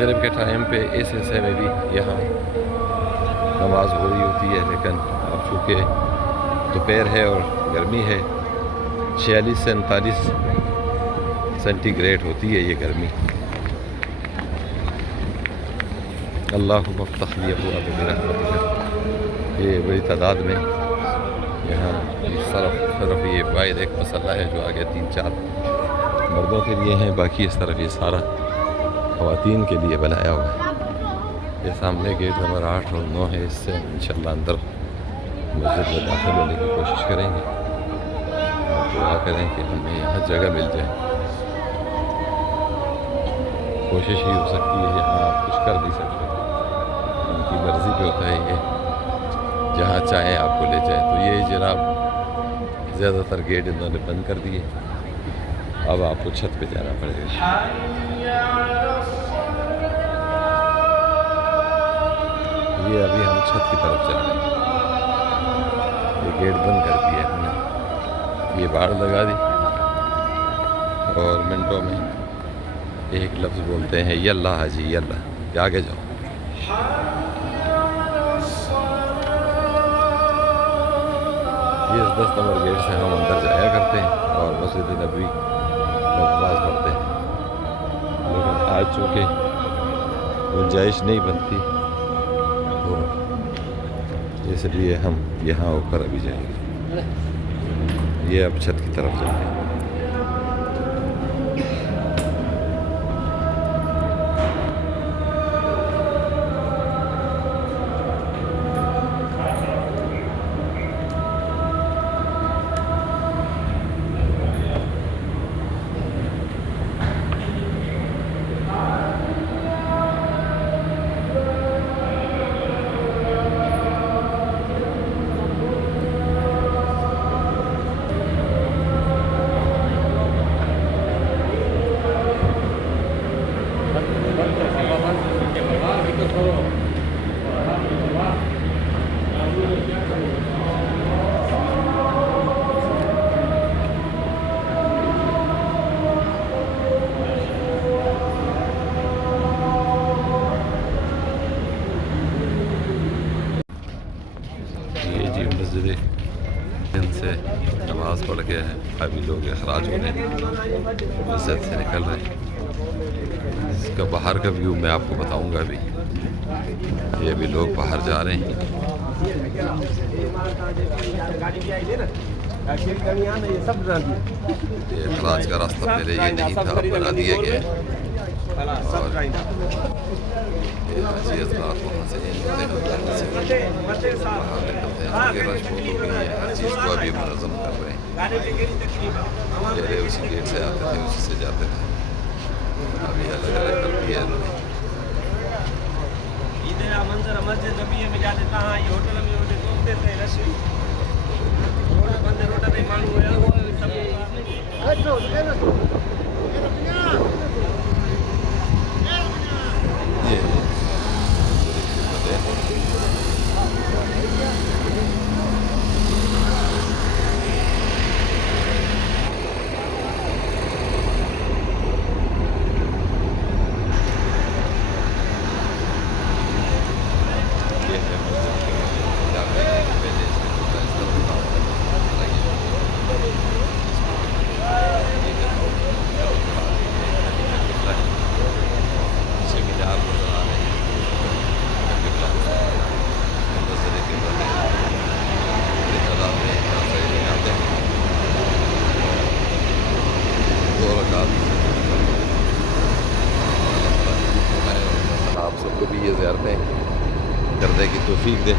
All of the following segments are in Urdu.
مغرب کے ٹائم پہ اس حصے میں بھی یہاں نماز ہو رہی ہوتی ہے، لیکن اب چونکہ دوپہر ہے اور گرمی ہے، 46 سے 39 سینٹی گریڈ ہوتی ہے یہ گرمی۔ اللہ مفتح لی ابواب برحمتک، یہ بڑی تعداد میں یہاں اس طرف یہ واحد ایک مسئلہ ہے جو آگے 3-4 مردوں کے لیے ہیں، باقی اس طرف یہ سارا خواتین کے لیے بنایا ہوا ہے۔ یہ سامنے گیٹ نمبر 8 اور 9 ہے، اس سے انشاءاللہ اندر مسجد میں داخل ہونے کی کوشش کریں گے اور دعا کریں کہ ہمیں یہاں جگہ مل جائے۔ کوشش ہی ہو سکتی ہے، یہاں آپ کچھ کر بھی سکتے ہیں، ان کی مرضی پہ ہوتا ہے، یہ جہاں چاہیں آپ کو لے جائیں۔ تو یہ جناب زیادہ تر گیٹ انہوں نے بند کر دیے، اب آپ کو چھت پہ جانا پڑے گا۔ یہ ابھی ہم چھت کی طرف جا رہے ہیں، یہ گیٹ بند کر دیا ہم نے، یہ باڑ لگا دی اور منٹوں میں ایک لفظ بولتے ہیں یلا حاجی یلا، آگے جاؤ۔ یہ 10 نمبر گیٹ سے ہم اندر جایا کرتے ہیں اور مسجد نبوی میں نماز پڑھتے ہیں، لیکن آج چونکہ گنجائش نہیں بنتی تو اس لیے ہم یہاں اوپر ابھی جائیں گے۔ یہ اب چھت کی طرف جا رہے ہیں۔ مسجد سے نماز پڑھ کے ابھی لوگ اخراج ہو رہے ہیں، مسجد سے نکل رہے ہیں۔ اس کا باہر کا ویو میں آپ کو بتاؤں گا ابھی، یہ ابھی لوگ باہر جا رہے ہیں۔ یہ اخراج کا راستہ پہلے یہ نہیں تھا، بنا دیا گیا ہے، اور یہ حاجی حضرات وہاں سے باہر نکلتے ہیں، آگے رش بہت ہو گئی ہے، ہر چیز کو ابھی منظم کر رہے ہیں۔ پہلے اسی گیٹ سے آتے تھے، اسی سے جاتے تھے، ابھی الگ الگ کر دیا انہوں نے۔ منظر مسجد نبی میں جاتے کہاں یہ ہوٹل میں ہوتے دوستے تھے رشی روڈ بندے روڈ تے مانو ہے آپ سب کو بھی یہ زیارتیں کرنے کی توفیق دے۔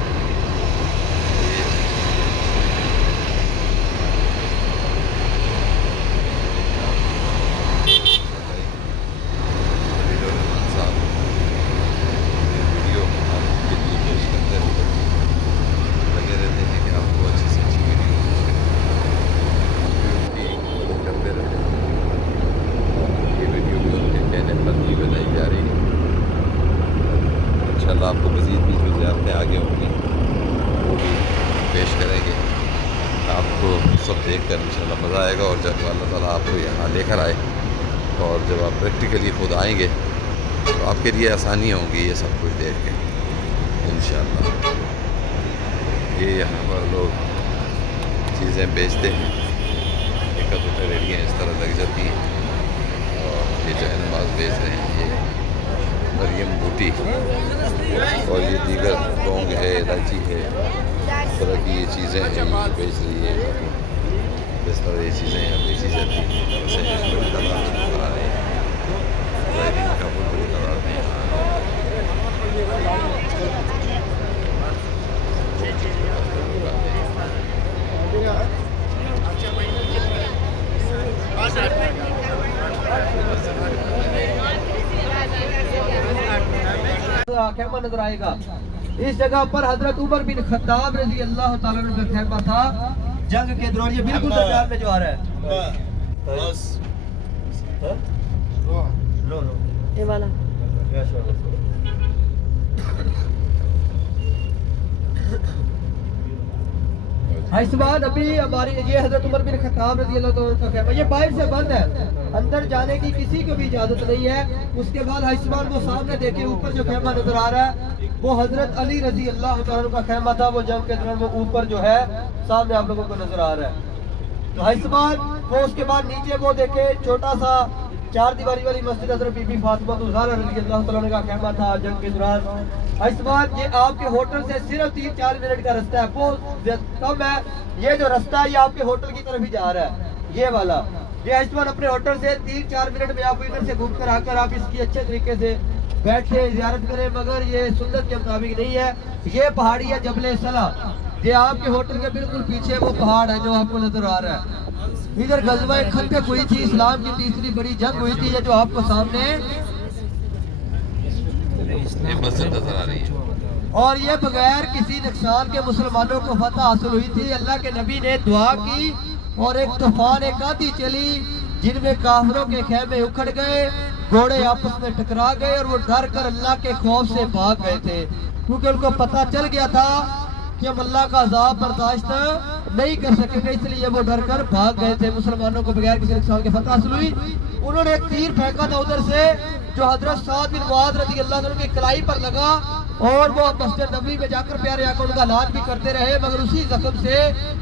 آپ کو مزید بھی جو زیارتیں آگے ہوں گی وہ بھی پیش کریں گے، آپ کو سب دیکھ کر انشاءاللہ مزہ آئے گا، اور جب اللہ تعالیٰ آپ کو یہاں لے کر آئے اور جب آپ پریکٹیکلی خود آئیں گے تو آپ کے لیے آسانی ہوگی یہ سب کچھ دیکھ کے انشاءاللہ۔ یہ یہاں پر لوگ چیزیں بیچتے ہیں، ایک ادھر ریڑیاں اس طرح لگ جاتی ہیں اور یہ جو ہے نماز بیچ رہے ہیں، یہ مریم بوٹی اور یہ دیگر لونگ ہے، الائچی ہے، اس طرح کی یہ چیزیں ہیں یہ بیچ رہی ہے۔ اس طرح یہ چیزیں یہاں بیچی جاتی ہیں، ویسے بڑی تعداد میں آ رہے ہیں، زائرین کا بہت بڑی تعداد میں یہاں آ رہے ہیں۔ خیمہ نظر آئے گا۔ اس جگہ پر حضرت عمر بن خطاب رضی اللہ تعالیٰ عنہ کا خیمہ تھا جنگ کے دوران۔ یہ بالکل درمیان میں جو آ رہا ہے یہ والا اس بات ابھی ہماری یہ حضرت عمر بن خطاب رضی اللہ عنہ کا خیمہ، یہ باہر سے بند ہے، اندر جانے کی کسی کو بھی اجازت نہیں ہے۔ اس کے بعد حسبان وہ سامنے دیکھے اوپر جو خیمہ نظر آ رہا ہے وہ حضرت علی رضی اللہ تعالیٰ عنہ کا خیمہ تھا۔ وہ جنگ کے دوران وہ اوپر جو ہے سامنے آپ لوگوں کو نظر آ رہا ہے۔ تو حسبان وہ اس کے بعد نیچے وہ دیکھے چھوٹا سا 4 دیواری والی مسجد حضرت بی بی فاطمہ الزہرا رضی اللہ تعالیٰ عنہ کا خیمہ تھا جنگ کے دوران۔ اس بات یہ آپ کے ہوٹل سے صرف 3-4 منٹ کا رستہ ہے، بہت کم ہے۔ یہ جو رستہ ہے یہ آپ کے ہوٹل کی طرف ہی جا رہا ہے، یہ والا۔ یہ اس بات اپنے ہوٹل سے 3-4 منٹ میں آپ ادھر سے گھوم کر آ کر آپ اس کی اچھے طریقے سے بیٹھے زیارت کریں، مگر یہ سنت کے مطابق نہیں ہے۔ یہ پہاڑی ہے جبل صلا، یہ آپ کے ہوٹل کے بالکل پیچھے وہ پہاڑ ہے جو آپ کو نظر آ رہا ہے۔ ادھر غزوہ خندق ہوئی تھی، اسلام کی تیسری بڑی جنگ ہوئی تھی، یہ جو آپ کو سامنے یہ مسجد نظر آ رہی ہے، اور یہ بغیر کسی نقصان کے مسلمانوں کو فتح حاصل ہوئی تھی۔ اللہ کے نبی نے دعا کی اور ایک طوفان آندھی چلی جن میں کافروں کے خیمے اکھڑ گئے، گھوڑے آپس میں ٹکرا گئے اور وہ ڈر کر اللہ کے خوف سے بھاگ گئے تھے، کیونکہ ان کو پتہ چل گیا تھا کہ ہم اللہ کا عذاب برداشت نہیں کر سکیں گے، اس لیے وہ ڈر کر بھاگ گئے تھے۔ مسلمانوں کو بغیر کسی نقصان کے فتح حاصل ہوئی۔ انہوں نے ایک تیر پھینکا تھا ادھر سے جو حضرت سعد بن معاذ رضی اللہ عنہ کی کلائی پر لگا، اور وہ مسجد نبوی میں جا کر پیارے آقا ان کا علاج بھی کرتے رہے، مگر اسی زخم سے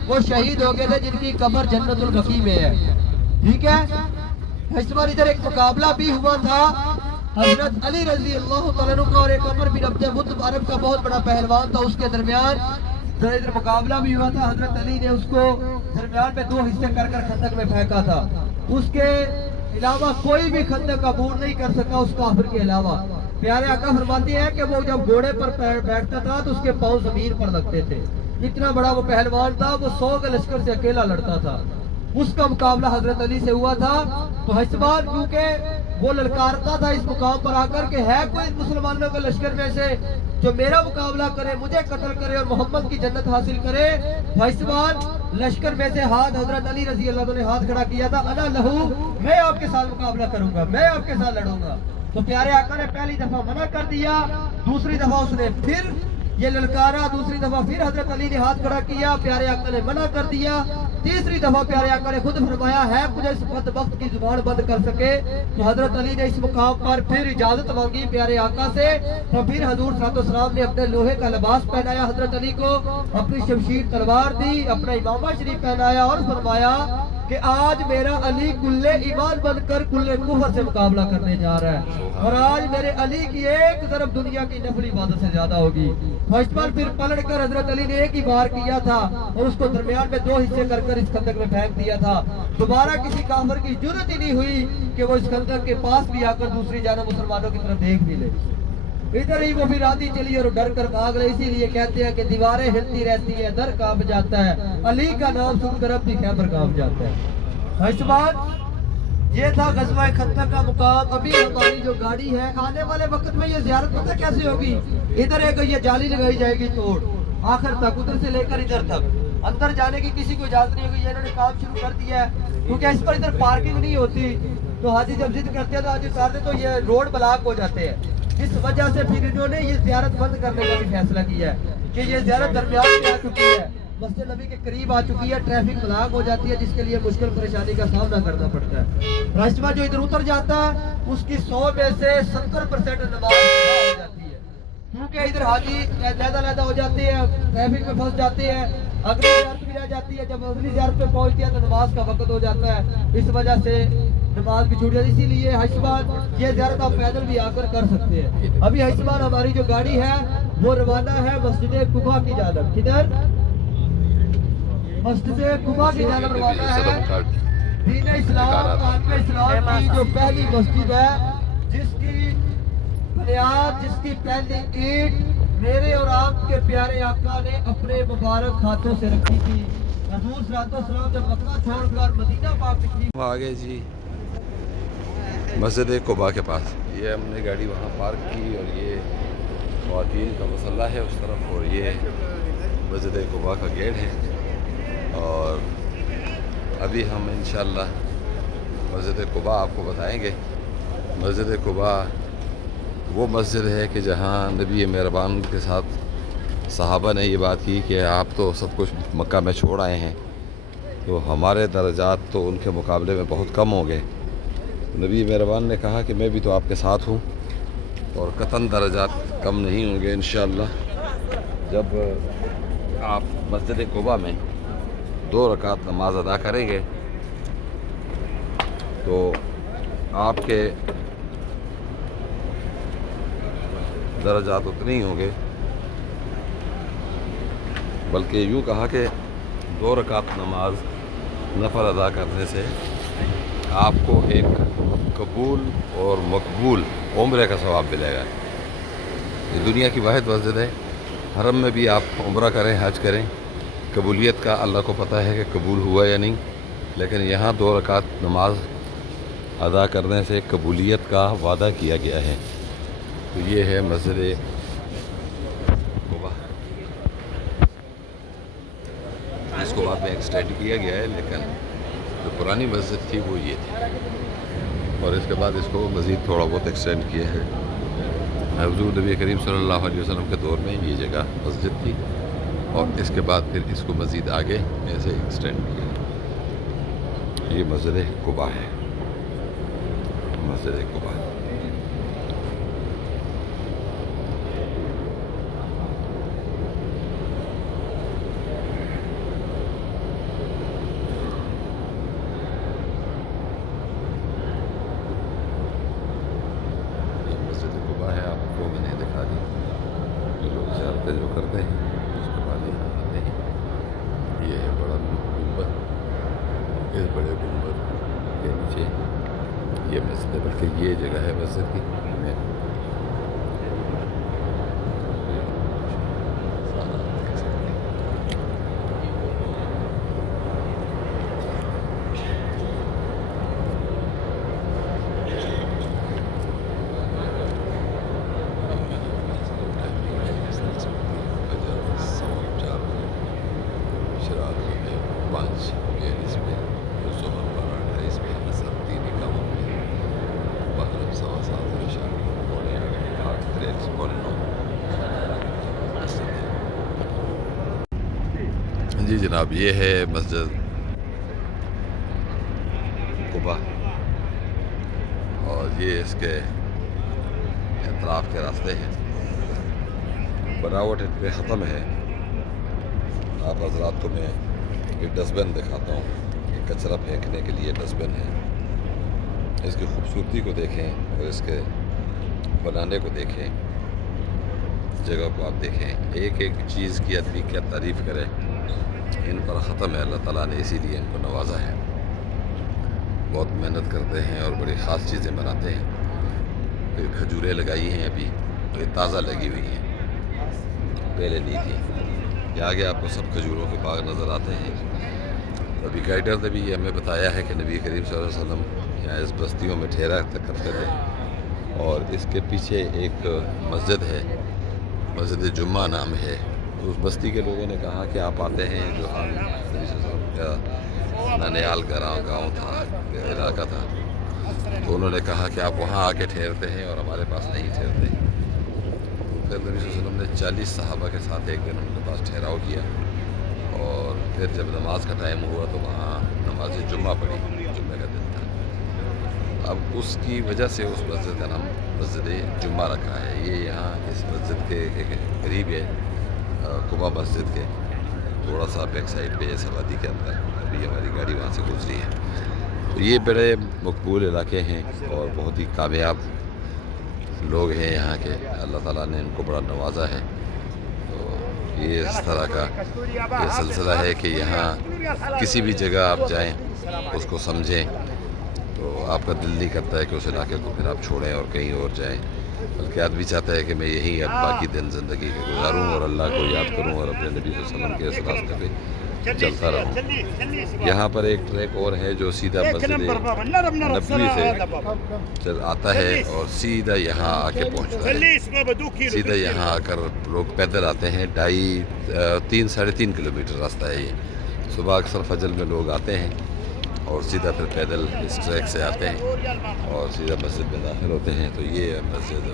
وہ شہید ہو گئے تھے جن کی قبر جنت البقیع میں ہے۔ ٹھیک ہے، اس بار ادھر ایک مقابلہ بھی ہوا تھا حضرت علی رضی اللہ تعالیٰ عنہ کا اور ایک عمر بن عبد المطلب عرب کا بہت بڑا پہلوان تھا، اس کے درمیان ادھر مقابلہ بھی ہوا تھا۔ حضرت علی نے اس کو درمیان میں 2 حصے کر کر خندق میں پھینکا تھا، اس کے علاوہ کوئی بھی خندق عبور نہیں کر سکا اس کافر کے علاوہ۔ پیارے آقا فرماتے ہیں کہ وہ جب گھوڑے پر بیٹھتا تھا تو اس کے پاؤں زمین پر لگتے تھے، اتنا بڑا وہ پہلوان تھا، وہ 100 کے لشکر سے اکیلا لڑتا تھا۔ اس کا مقابلہ حضرت علی سے ہوا تھا، تو حسبان کیونکہ وہ للکارتا تھا اس مقام پر آ کر کہ ہے کوئی مسلمانوں کے لشکر میں سے جو میرا مقابلہ کرے، مجھے قتل کرے اور محمد کی جنت حاصل کرے۔ حسبان لشکر میں سے ہاتھ حضرت علی رضی اللہ عنہ نے ہاتھ کھڑا کیا تھا، انا لہو، میں آپ کے ساتھ مقابلہ کروں گا، میں آپ کے ساتھ لڑوں گا۔ تو پیارے آقا نے پہلی دفعہ منع کر دیا، دوسری دفعہ اس نے پھر یہ للکارا، دوسری دفعہ پھر حضرت علی نے ہاتھ کھڑا کیا، پیارے آقا نے منع کر دیا، تیسری دفعہ پیارے آقا نے خود فرمایا ہے مجھے اس بدبخت کی زبان بند کر سکے، تو حضرت علی نے اس مقام پر پھر اجازت مانگی پیارے آقا سے، تو پھر حضور صلی اللہ علیہ وسلم نے اپنے لوہے کا لباس پہنایا حضرت علی کو، اپنی شمشیر تلوار دی، اپنا امامہ شریف پہنایا اور فرمایا کہ آج میرا علی کل ایمان بن کر کل کفر سے مقابلہ کرنے جا رہا ہے، اور آج میرے علی کی ایک ضرب دنیا کی نفل عبادت سے زیادہ ہوگی۔ فرسٹ پر پھر پلٹ کر حضرت علی نے ایک ہی بار کیا تھا اور اس کو درمیان میں 2 حصے کر کر اس خندق میں پھینک دیا تھا۔ دوبارہ کسی کافر کی جرت ہی نہیں ہوئی کہ وہ اس خندق کے پاس بھی آ کر دوسری جانب مسلمانوں کی طرف دیکھ بھی لے۔ ادھر ہی وہ پھر آندھی چلی اور ڈر کر بھاگ گئے، اسی لیے کہتے ہیں کہ دیواریں ہلتی رہتی ہیں، در کانپ جاتا ہے، علی کا نام سن کر اپنی خیبر کانپ جاتا ہے۔ اس بات یہ تھا غزوہ خندق کا مقام۔ ابھی ہماری جو گاڑی ہے آنے والے وقت میں یہ زیارت پتہ کیسے ہوگی، ادھر ایک یہ جالی لگائی جائے گی توڑ آخر تک، ادھر سے لے کر ادھر تک، اندر جانے کی کسی کو اجازت نہیں ہوگی۔ یہ انہوں نے کام شروع کر دیا ہے کیونکہ اس پر ادھر پارکنگ نہیں ہوتی، تو حاجی جب ضد کرتے ہیں تو حاجی اتارتے تو یہ روڈ بلاک ہو جاتے ہیں، اس وجہ سے پھر انہوں نے یہ زیارت بند کرنے کا بھی فیصلہ کیا ہے کہ یہ زیارت درمیان میں آ چکی ہے، مسجد نبی کے قریب آ چکی ہے، ٹریفک بلاک ہو جاتی ہے، جس کے لیے مشکل پریشانی کا سامنا کرنا پڑتا ہے۔ رہنما جو ادھر اتر جاتا ہے اس کی 100 میں سے 70% نماز قضا ہو جاتی ہے، کیونکہ ادھر حاجی علیحدہ ہو جاتے ہیں، ٹریفک میں پھنس جاتے ہیں، اگلی زیارت بھی رہ جاتی ہے، جب اگلی زیارت پہ پہنچتی ہے تو نماز کا وقت ہو جاتا ہے، اس وجہ سے نماز بھی چھوٹ جاتی ہے۔ اسی لیے حشبان یہ زیارت آپ پیدل بھی آ کر سکتے ہیں۔ ابھی حشبان ہماری جو گاڑی ہے وہ روانہ ہے مسجد قباء کی جانب۔ کدھر؟ مسجد قباء کی جانب روانہ ہے۔ دین اسلام عالم اسلام کی جو پہلی مسجد ہے، جس کی بنیاد، جس کی پہلی اینٹ میرے اور آپ کے پیارے آقا نے اپنے مبارک ہاتھوں سے رکھی تھی۔ حضور صلی اللہ علیہ وسلم جب مکہ چھوڑ کر مدینہ پاک تشریف آگے جی مسجد قباء کے پاس یہ ہم نے گاڑی وہاں پارک کی، اور یہ خواتین کا مسلح ہے اس طرف، اور یہ مسجد قباء کا گیٹ ہے۔ اور ابھی ہم انشاءاللہ مسجد قباء آپ کو بتائیں گے۔ مسجد قباء وہ مسجد ہے کہ جہاں نبی مہربان کے ساتھ صحابہ نے یہ بات کی کہ آپ تو سب کچھ مکہ میں چھوڑ آئے ہیں، تو ہمارے درجات تو ان کے مقابلے میں بہت کم ہوں گے۔ نبی مہربان نے کہا کہ میں بھی تو آپ کے ساتھ ہوں، اور قطعاً درجات کم نہیں ہوں گے انشاءاللہ۔ جب آپ مسجد قباء میں 2 رکعت نماز ادا کریں گے تو آپ کے درجات اتنے ہی ہوں گے، بلکہ یوں کہا کہ 2 رکعت نماز نفل ادا کرنے سے آپ کو ایک قبول اور مقبول عمرے کا ثواب ملے گا۔ یہ دنیا کی واحد مسجد ہے، حرم میں بھی آپ عمرہ کریں، حج کریں، قبولیت کا اللہ کو پتہ ہے کہ قبول ہوا یا نہیں، لیکن یہاں 2 رکعت نماز ادا کرنے سے قبولیت کا وعدہ کیا گیا ہے۔ تو یہ ہے مسجد قباء، اس کو بعد میں ایکسٹینڈ کیا گیا ہے، لیکن جو پرانی مسجد تھی وہ یہ تھی، اور اس کے بعد اس کو مزید تھوڑا بہت ایکسٹینڈ کیا ہے۔ حضور نبی کریم صلی اللہ علیہ وسلم کے دور میں یہ جگہ مسجد تھی، اور اس کے بعد پھر اس کو مزید آگے ایسے ایکسٹینڈ کیا۔ یہ مسجد قباء ہے، مسجد قباء۔ جو کرتے ہیں اس کے بعد یہاں آتے ہیں۔ یہ ہے بڑا گنبد، اس بڑے گنبد کے نیچے یہ مسجد ہے، بلکہ یہ جگہ ہے مسجد کی میں جی جناب، یہ ہے مسجد قباء، اور یہ اس کے اطراف کے راستے ہیں۔ بناوٹ ان پہ ختم ہے۔ آپ حضرات کو میں ایک ڈسٹ بن دکھاتا ہوں، یہ کچرا پھینکنے کے لیے ڈسٹ بن ہے۔ اس کی خوبصورتی کو دیکھیں اور اس کے بنانے کو دیکھیں، جگہ کو آپ دیکھیں، ایک ایک چیز کی آدمی کیا تعریف کرے، ان پر ختم ہے۔ اللہ تعالیٰ نے اسی لیے ان کو نوازا ہے۔ بہت محنت کرتے ہیں اور بڑی خاص چیزیں بناتے ہیں۔ پھر کھجوریں لگائی ہیں ابھی، تو یہ تازہ لگی ہوئی ہیں، پہلے نہیں تھی۔ یہ آگے آپ کو سب کھجوروں کے باغ نظر آتے ہیں۔ ابھی گائیڈر نے بھی یہ ہمیں بتایا ہے کہ نبی کریم صلی اللہ علیہ وسلم یہاں اس بستیوں میں ٹھہرا کرتے تھے، اور اس کے پیچھے ایک مسجد ہے، مسجد جمعہ نام ہے۔ اس بستی کے لوگوں نے کہا کہ آپ آتے ہیں، جو کا ننیال گاؤں تھا، علاقہ تھا، تو انہوں نے کہا کہ آپ وہاں آ کے ٹھہرتے ہیں اور ہمارے پاس نہیں ٹھہرتے۔ پھر نبی صلی اللہ علیہ وسلم نے 40 صحابہ کے ساتھ ایک دن ان کے پاس ٹھہراؤ کیا، اور پھر جب نماز کا ٹائم ہوا تو وہاں نماز جمعہ پڑھی، جمعہ کا دن تھا۔ اب اس کی وجہ سے اس مسجد کا نام مسجد جمعہ رکھا ہے۔ یہ یہاں اس مسجد کے قریب ہے، قبا مسجد کے تھوڑا سا بیک سائڈ پہ سوادی کے اندر، ابھی ہماری گاڑی وہاں سے گزری ہے۔ تو یہ بڑے مقبول علاقے ہیں اور بہت ہی کامیاب لوگ ہیں یہاں کے، اللہ تعالیٰ نے ان کو بڑا نوازا ہے۔ تو یہ اس طرح کا یہ سلسلہ ہے کہ یہاں کسی بھی جگہ آپ جائیں، اس کو سمجھیں، تو آپ کا دل نہیں کرتا ہے کہ اس علاقے کو پھر آپ چھوڑیں اور کہیں اور جائیں، بلکہ آدمی چاہتا ہے کہ میں یہی اب باقی دن زندگی کے گزاروں اور اللہ کو یاد کروں اور اپنے نبی صلی اللہ علیہ وسلم کے اس راستے پہ چلتا رہوں۔ یہاں پر ایک ٹریک اور ہے جو سیدھا مسجد نبوی سے آتا ہے اور سیدھا یہاں آ کے پہنچتا ہے۔ سیدھا یہاں آ کر لوگ پیدل آتے ہیں، 3.5 کلومیٹر راستہ ہے یہ۔ صبح اکثر فجر میں لوگ آتے ہیں اور سیدھا پھر پیدل اس ٹریک سے آتے ہیں اور سیدھا مسجد میں داخل ہوتے ہیں۔ تو یہ مسجد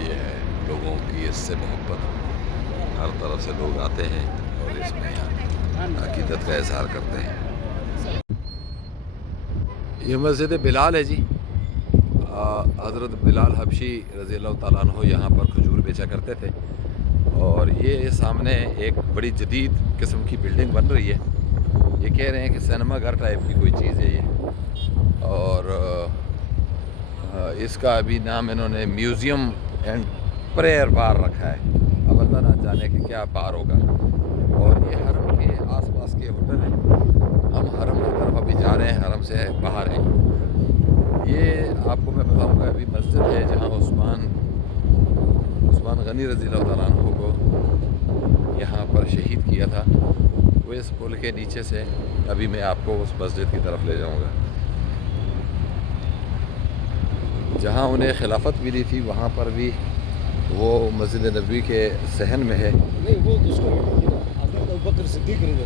یہ ہے، لوگوں کی اس سے محبت، ہر طرف سے لوگ آتے ہیں اور اس میں عقیدت کا اظہار کرتے ہیں۔ یہ مسجد بلال ہے جی، حضرت بلال حبشی رضی اللہ تعالیٰ عنہ یہاں پر کھجور بیچا کرتے تھے، اور یہ سامنے ایک بڑی جدید قسم کی بلڈنگ بن رہی ہے۔ یہ کہہ رہے ہیں کہ سینما گھر ٹائپ کی کوئی چیز ہے یہ، اور اس کا ابھی نام انہوں نے میوزیم اینڈ پریئر بار رکھا ہے۔ اب اللہ نہ جانے کہ کیا بار ہوگا۔ اور یہ حرم کے آس پاس کے ہوٹل ہیں، ہم حرم کی طرف ابھی جا رہے ہیں، حرم سے باہر ہیں۔ یہ آپ کو میں بتاؤں گا، ابھی مسجد ہے جہاں عثمان غنی رضی اللہ تعالیٰ عنہ کو یہاں پر شہید کیا تھا۔ وہ اس پل کے نیچے سے ابھی میں آپ کو اس مسجد کی طرف لے جاؤں گا جہاں انہیں خلافت ملی تھی۔ وہاں پر بھی وہ مسجد نبوی کے صحن میں ہے،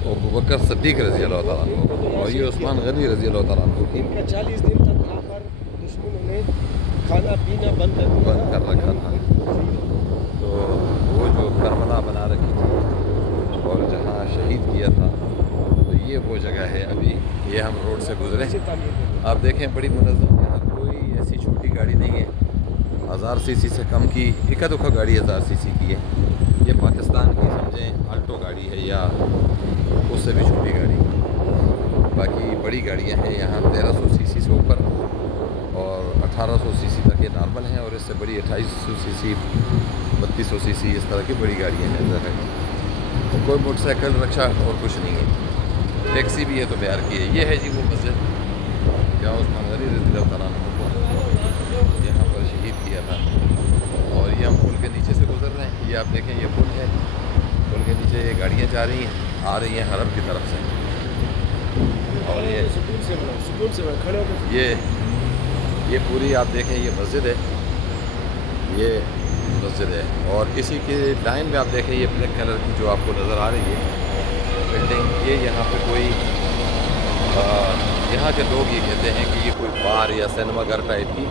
ابوبکر صدیق رضی اللہ تعالیٰ عنہ، اور یہ عثمان غنی رضی اللہ تعالیٰ عنہ کی 40 دن تک یہاں پر دشمنوں نے کھانا پینا بند کر رکھا تھا۔ تو وہ جو کربلا بنا رکھی تھی اور جہاں شہید کیا تھا، تو یہ وہ جگہ ہے۔ ابھی یہ ہم روڈ سے گزرے، آپ دیکھیں بڑی منظم، یہاں کوئی ایسی چھوٹی گاڑی نہیں ہے۔ 1000 cc سے کم کی اکا دکا گاڑی 1000 cc کی ہے۔ یہ پاکستان کی سمجھیں آلٹو گاڑی ہے یا اس سے بھی چھوٹی گاڑی۔ باقی بڑی گاڑیاں ہیں یہاں 1300 cc سے اوپر اور 1800 cc تک یہ نارمل ہیں، اور اس سے بڑی 2800 cc 3200 cc اس طرح کی بڑی گاڑیاں ہیں۔ کوئی موٹر سائیکل رکشا اور کچھ نہیں ہے، ٹیکسی بھی ہے تو بیار کی ہے۔ یہ ہے جی وہ مسجد جہاں عثمان غنی رضی اللہ تعالیٰ عنہ کو یہاں پر شہید کیا تھا۔ اور یہ ہم پل کے نیچے سے گزر رہے ہیں، یہ آپ دیکھیں یہ پل ہے، پل کے نیچے یہ گاڑیاں جا رہی ہیں، آ رہی ہیں حرم کی طرف سے۔ اور یہ پوری آپ دیکھیں یہ مسجد ہے، یہ مسجد ہے، اور اسی کے لائن میں آپ دیکھیں یہ بلیک کلر کی جو آپ کو نظر آ رہی ہے بلڈنگ، یہ یہاں پہ کوئی یہاں کے لوگ یہ کہتے ہیں کہ یہ کوئی بار یا سینما گھر ٹائپ کی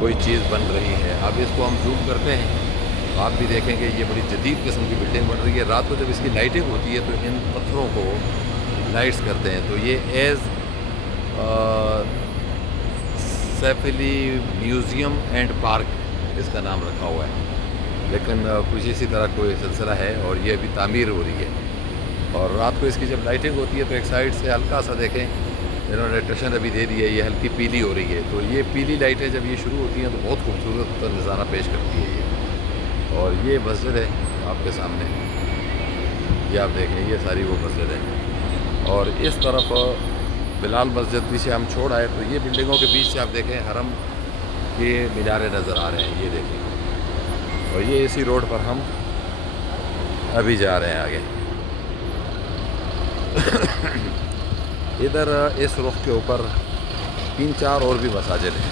کوئی چیز بن رہی ہے۔ اب اس کو ہم زوم کرتے ہیں، آپ بھی دیکھیں کہ یہ بڑی جدید قسم کی بلڈنگ بن رہی ہے۔ رات کو جب اس کی لائٹنگ ہوتی ہے تو ان پتھروں کو لائٹس کرتے ہیں، تو یہ is Saif Ali museum and park اس کا نام رکھا ہوا ہے، لیکن کچھ اسی طرح کوئی سلسلہ ہے، اور یہ ابھی تعمیر ہو رہی ہے۔ اور رات کو اس کی جب لائٹنگ ہوتی ہے تو ایک سائڈ سے ہلکا سا دیکھیں انہوں نے ٹشن ابھی دے دی ہے، یہ ہلکی پیلی ہو رہی ہے، تو یہ پیلی لائٹیں جب یہ شروع ہوتی ہیں تو بہت خوبصورت نظارہ پیش کرتی ہے یہ۔ اور یہ مسجد ہے آپ کے سامنے، یہ آپ دیکھیں یہ ساری وہ مسجد ہے۔ اور اس طرف بلال مسجد پیچھے ہم چھوڑ آئے تو یہ بلڈنگوں کے بیچ سے آپ دیکھیں حرم کے مینارے نظر آ رہے ہیں، یہ دیکھیں۔ اور یہ اسی روڈ پر ہم ابھی جا رہے ہیں آگے۔ ادھر اس رخ کے اوپر 3-4 اور بھی مساجد ہیں،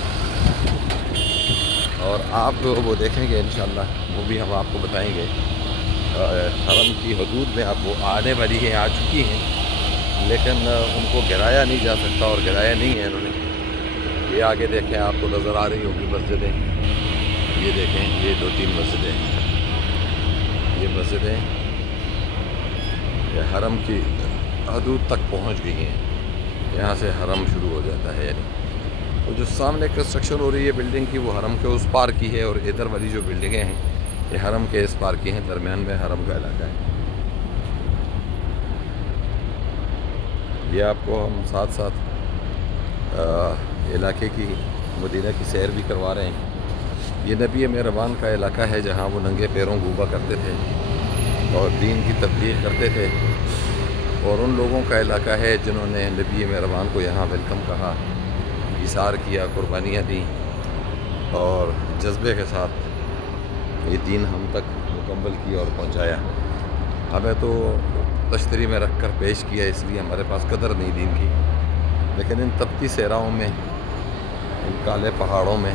اور آپ وہ دیکھیں گے انشاءاللہ، وہ بھی ہم آپ کو بتائیں گے۔ حرم کی حدود میں اب وہ آنے والی ہیں، آ چکی ہیں، لیکن ان کو گرایا نہیں جا سکتا، اور گرایا نہیں ہے انہوں نے۔ یہ آگے دیکھیں آپ کو نظر آ رہی ہوگی مسجدیں، یہ دیکھیں یہ 2-3 مسجدیں، یہ مسجدیں کہ حرم کی حدود تک پہنچ گئی ہیں. یہاں سے حرم شروع ہو جاتا ہے. یعنی وہ جو سامنے کنسٹرکشن ہو رہی ہے بلڈنگ کی وہ حرم کے اس پار کی ہے, اور ادھر والی جو بلڈنگیں ہیں یہ حرم کے اس پار کی ہیں. درمیان میں حرم کا علاقہ ہے. یہ آپ کو ہم ساتھ ساتھ علاقے کی مدینہ کی سیر بھی کروا رہے ہیں. یہ نبی مہربان کا علاقہ ہے جہاں وہ ننگے پیروں گھوما کرتے تھے اور دین کی تبلیغ کرتے تھے, اور ان لوگوں کا علاقہ ہے جنہوں نے نبی مہربان کو یہاں ویلکم کہا, ایثار کیا, قربانیاں دیں, اور جذبے کے ساتھ یہ دین ہم تک مکمل کیا اور پہنچایا. ہمیں تو تشتری میں رکھ کر پیش کیا, اس لیے ہمارے پاس قدر نہیں دین کی, لیکن ان تپتی صحراؤں میں, ان کالے پہاڑوں میں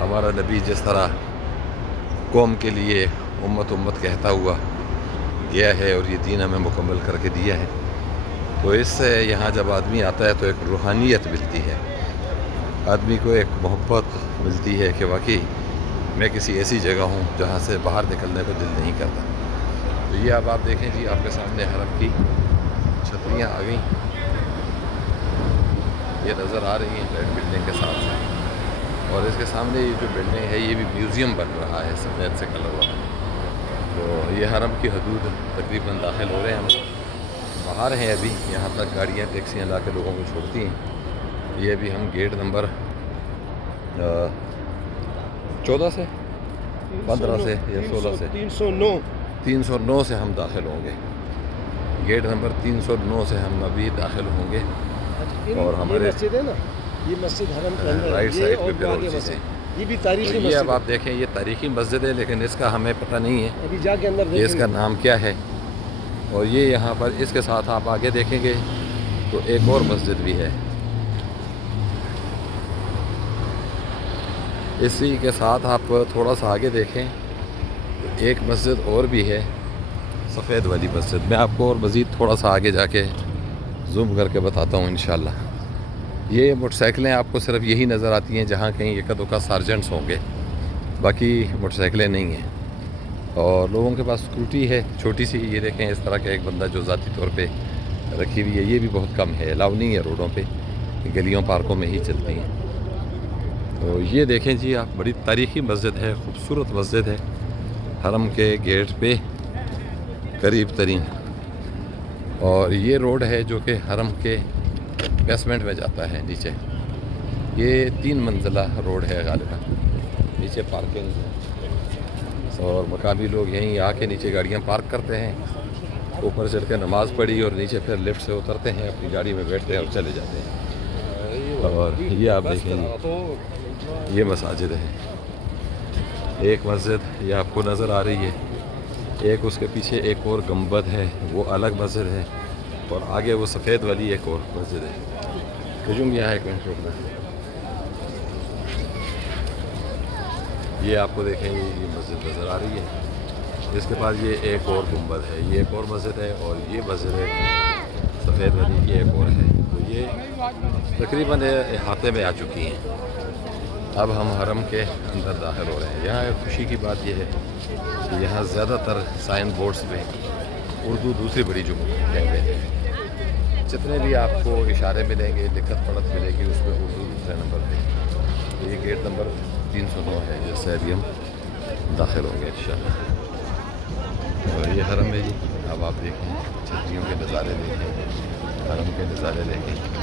ہمارا نبی جس طرح قوم کے لیے امت امت کہتا ہوا گیا ہے اور یہ دین ہمیں مکمل کر کے دیا ہے, تو اس سے یہاں جب آدمی آتا ہے تو ایک روحانیت ملتی ہے, آدمی کو ایک محبت ملتی ہے کہ واقعی میں کسی ایسی جگہ ہوں جہاں سے باہر نکلنے کو دل نہیں کرتا. تو یہ اب آپ دیکھیں جی, آپ کے سامنے حرم کی چھتریاں آ گئیں, یہ نظر آ رہی ہیں ریڈ بلڈنگ کے ساتھ ساتھ, اور اس کے سامنے یہ جو بلڈنگ ہے یہ بھی میوزیم بن رہا ہے سفید سے کلر والا. تو یہ حرم کی حدود تقریباً داخل ہو رہے ہیں, ہم باہر ہیں ابھی, یہاں تک گاڑیاں ٹیکسیاں لا کے لوگوں کو چھوڑتی ہیں. یہ ابھی ہم گیٹ نمبر 14 سے 15 سے یا 16 سے 309 سے ہم داخل ہوں گے. گیٹ نمبر 309 سے ہم ابھی داخل ہوں گے, اور ہمارے مسجد ہے نا, یہ مسجد حرم کے اندر رائٹ سائڈ پہ بیرولچی سے. یہ بھی تاریخی یہ مسجد اب آپ دیکھیں یہ تاریخی مسجد ہے, لیکن اس کا ہمیں پتہ نہیں ہے ابھی جا کے اندر کہ اس کا نام کیا ہے. اور یہ یہاں پر اس کے ساتھ آپ آگے دیکھیں گے تو ایک اور مسجد بھی ہے. اسی کے ساتھ آپ تھوڑا سا آگے دیکھیں تو ایک مسجد اور بھی ہے, سفید والی مسجد. میں آپ کو اور مزید تھوڑا سا آگے جا کے زوم کر کے بتاتا ہوں انشاءاللہ. یہ موٹر سائیکلیں آپ کو صرف یہی نظر آتی ہیں جہاں کہیں ایک دو کا سارجنٹس ہوں گے, باقی موٹر سائیکلیں نہیں ہیں. اور لوگوں کے پاس اسکوٹی ہے چھوٹی سی, یہ دیکھیں اس طرح کا ایک بندہ جو ذاتی طور پہ رکھی ہوئی ہے, یہ بھی بہت کم ہے, الاؤ نہیں ہے روڈوں پہ, گلیوں پارکوں میں ہی چلتی ہیں. تو یہ دیکھیں جی آپ, بڑی تاریخی مسجد ہے, خوبصورت مسجد ہے, حرم کے گیٹ پہ قریب ترین. اور یہ روڈ ہے جو کہ حرم کے بیسمنٹ میں جاتا ہے نیچے. یہ 3 منزلہ روڈ ہے غالباً, نیچے پارکنگ ہے, اور مقامی لوگ یہیں آ کے نیچے گاڑیاں پارک کرتے ہیں, اوپر چڑھ کے نماز پڑھی اور نیچے پھر لفٹ سے اترتے ہیں, اپنی گاڑی میں بیٹھتے ہیں اور چلے جاتے ہیں. اور یہ آپ دیکھیں یہ مساجد ہے. ایک مسجد یہ آپ کو نظر آ رہی ہے, ایک اس کے پیچھے ایک اور گنبد ہے, وہ الگ مسجد ہے, اور آگے وہ سفید والی ایک اور مسجد ہے. ہجوم یہاں ایک منٹ رکنا. یہ آپ کو دیکھیں یہ مسجد نظر آ رہی ہے, اس کے بعد یہ ایک اور گنبد ہے, یہ ایک اور مسجد ہے, اور یہ مسجد ہے سفید والی, یہ ایک اور ہے. تو یہ تقریباً احاطے میں آ چکی ہیں. اب ہم حرم کے اندر داخل ہو رہے ہیں. یہاں ایک خوشی کی بات یہ ہے کہ یہاں زیادہ تر سائن بورڈز پہ اردو دوسری بڑی جو لینگویج ہے, جتنے بھی آپ کو اشارے ملیں گے, لکھت پڑھت ملے گی, اس پہ اردو دوسرے نمبر پہ. یہ گیٹ نمبر 309 ہے جس سے ابھی ہم داخل ہوں گے انشاءاللہ. اور یہ حرم ہے جی. اب آپ دیکھیں چھتریوں کے نظارے دیکھیں, حرم کے نظارے دیکھیں.